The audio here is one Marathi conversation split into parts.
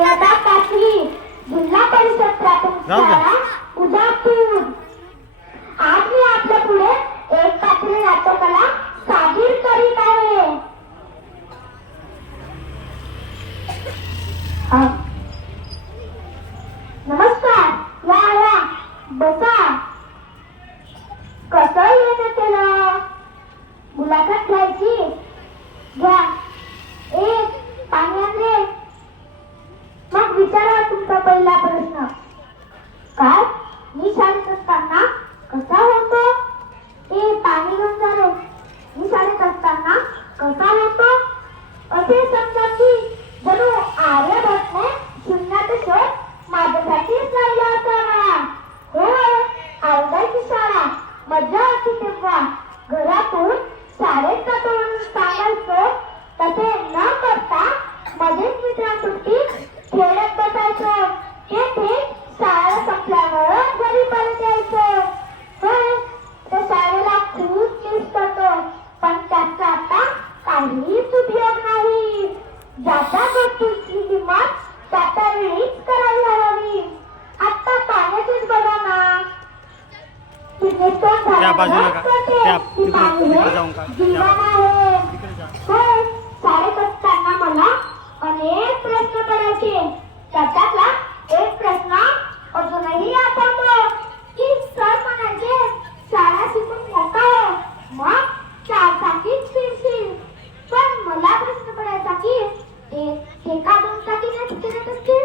इयत्ता 5वी जिल्हा परिषद प्राथमिक शाळा उदापूर. आज मी आपल्या पुढे एक पात्री नाट्यकला सादर करीत आहे. नमस्कार, या बसा. कसं येणं केलं? मुलाखत घ्यायची? घ्या. एक पाणी आण रे. मग विचारा तुमचा पहिला प्रश्न. काय? मी शाळेत असताना कसा होतो? पाणी घेऊन जा रे. मी शाळेत असताना कसा होतो? असे समजा की जणू आर्यभट्टने शून्यात शोध माझ्यासाठीच लावला असावा. होय, आवडायची शाळा, मजा होती तेव्हा. घरातून शाळेत जातो म्हणून सांगायचो, तसे न करता मध्येच मित्रांसोबत खेळत बसायचो. तेथे शाळा संपल्यावर घरी परत यायचो. होय, त्या शाळेला खूप मिस करतो, पण त्याचा आता काहीच उपयोग नाही. ज्या त्या गोष्टीची किंमत त्या वेळीच करावी हवी. आता पाण्याचीच बघा ना. त्या बाजूला का त्या तिकडे जाऊन का होय, शाळेत असताना मला अनेक प्रश्न पडायचे. त्याच्यातला एक प्रश्न अजूनही आठवतो की सर म्हणायचे, शाळा शिकून मोठा हो, मग चारचाकीच फिरशील. पण मला प्रश्न पडायचा की एका 2 चाकीनेच फिरत असतील.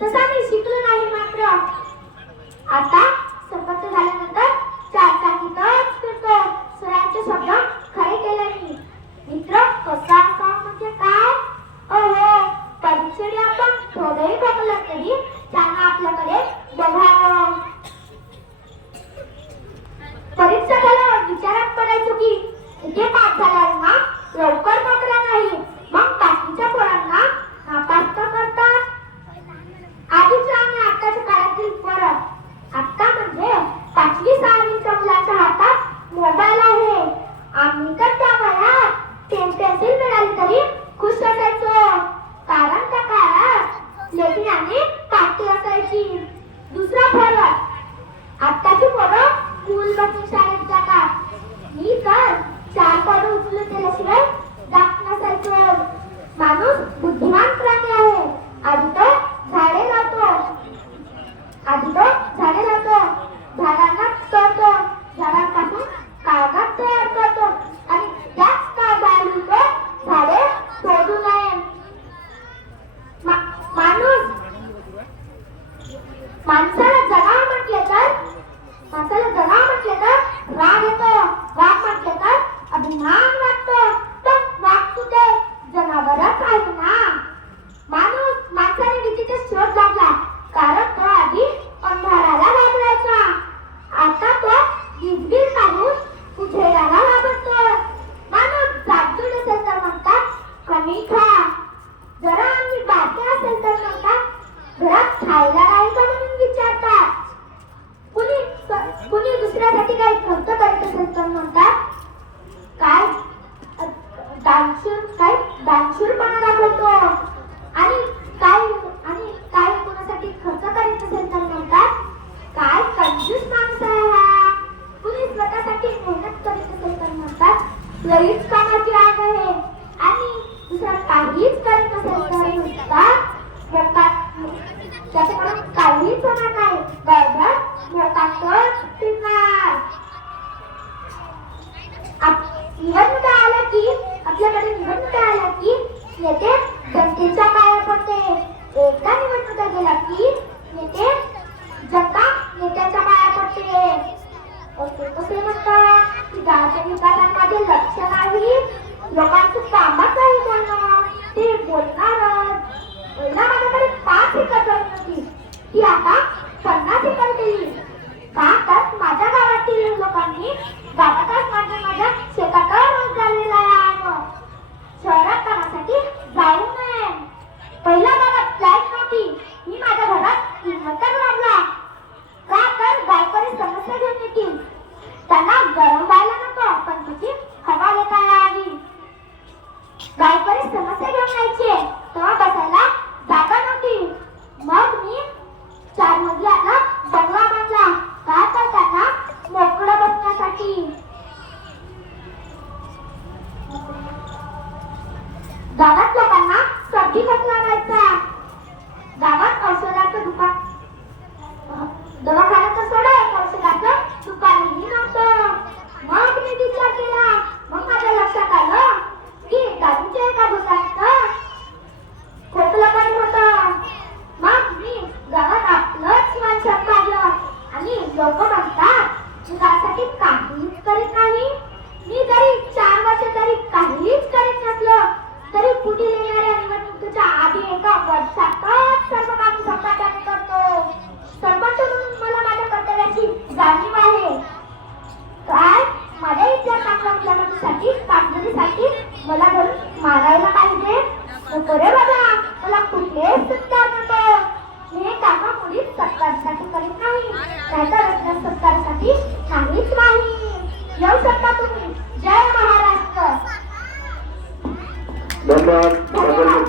तसा मी शिकलो नाही. मात्र आता सरपंच झाल्यानंतर 4 चाकीतच फिरतो. सरांचे शब्द खरे केले मी. मित्र कसा असावा म्हणजे काय? अहो, परीक्षेने आपण थोडंही बघलं तरी त्यांना आपल्याकडे बघावं. परीक्षा झाल्यावर विचारात पडायचो की इथे पास झाल्यावर ना लवकर नोकऱ्या नाही, मग बाकीच्या पोरांना नापास का करतात? आधीच्या आणि आताच्या काळातील फरक. आता म्हणजे 5वी 6वीच्या मुलांच्या हातात मोबाईल आहे. आम्ही तर त्या वयात पेन्सिल मिळाली तरी खुश असायचो, कारण त्या काळात लेखी आणि काठी असायची. दुसरा फरक, आताची पोरं स्कूल बसून शाळेत जातात. मी तर 4 पावलं उचलून दिल्याशिवाय जात नसायचो. माणूस बुद्धिमान प्राणी आहे. आधी तो झाडे लावतो, झाडांना तोडतो, झाडांपासून कागद तयार करतो आणि त्याच कागदावरून तो झाडे तोडू नये. माणसाला जनावर म्हटले तर राग येतो, वाघ म्हटले तर अभिमान वाटतो. पण वाघ सुद्धा जनावरच आहे ना. माणसाने विजेचा शोध लावला, कारण तो आधी अंधाराला घाबरायचा. आता तो वीज काढून उजेडाला घाबरतो. माणूस जागजूड असेल तर म्हणतात कमी खा, जरा आणि बारके असेल तर म्हणतात घरात खायला नाही का म्हणून विचारतात. कुणी दुसऱ्यासाठी काही खर्च करत असेल तर म्हणतात काय दानशूरपणा दाखवतो. आणि काय कोणासाठी खर्च करत असेल तर म्हणतात काय कंजूस माणूस आहे हा. कुणी स्वतःसाठी मेहनत करत असेल तर म्हणतात लईच कामाची आग आहे. आणि दुसरा काहीच करत असेल तर म्हणतात त्याच्याकडून काहीच होणार नाही, गडबड मोकाटच फिरणार. निवडणुका आल्या की नेते जनतेच्या पाया पडते. एकदा निवडणुका गेला की जनता नेत्याच्या पाया पडते. कसे म्हणतात की गावाच्या विकासामध्ये लक्ष नाही, लोकांचं कामच आहे बोलणं, ते बोलणारच. पहिला माझ्याकडे 5 एकर जमीन होती, ती आता 50 एकर केली. का तर माझ्या गावातील लोकांनी गावातच माझ्या शेतावर रोजगार दिला आहे. शहरात कामासाठी जाऊ नये. पहिल्या भागात फ्लॅट नव्हती, मी माझ्या घरात शोध लावायचा. गावात औषधाचं दुकान, दवाखान्याचं सोडा औषधाचं दुकानही नव्हतं. मग मी विचार केला. मग माझ्या लक्षात आलं की दारूच्या एका भुताचं खोकलं पण होतं. मग मी गावात आपलंच माणसात पाहिलं आणि लोक म्हणतात त्यासाठी काहीच करीत नाही. मी जरी 4 वर्ष तरी काहीच करीत नसलं तरी पुढील येणाऱ्या निवडणुकीच्या आधी एका वर्षातच सर्व काम झपाट्याने करतो. सरपंच म्हणून मला माझ्या कर्तव्याची जाणीव आहे. काय माझ्या इथल्या चांगल्या मुलाखतीसाठी कामगिरीसाठी मला धरून मारायला पाहिजे? नको रे बाबा, मला कुठलेच सत्कार नको. मी हे कामा मुळीच सत्कारासाठी करीत नाही, नाहीतर रत्न सत्कारासाठी नाहीच नाही. येऊ शकता तुम्ही. जय महाराष्ट्र. धन्यवाद.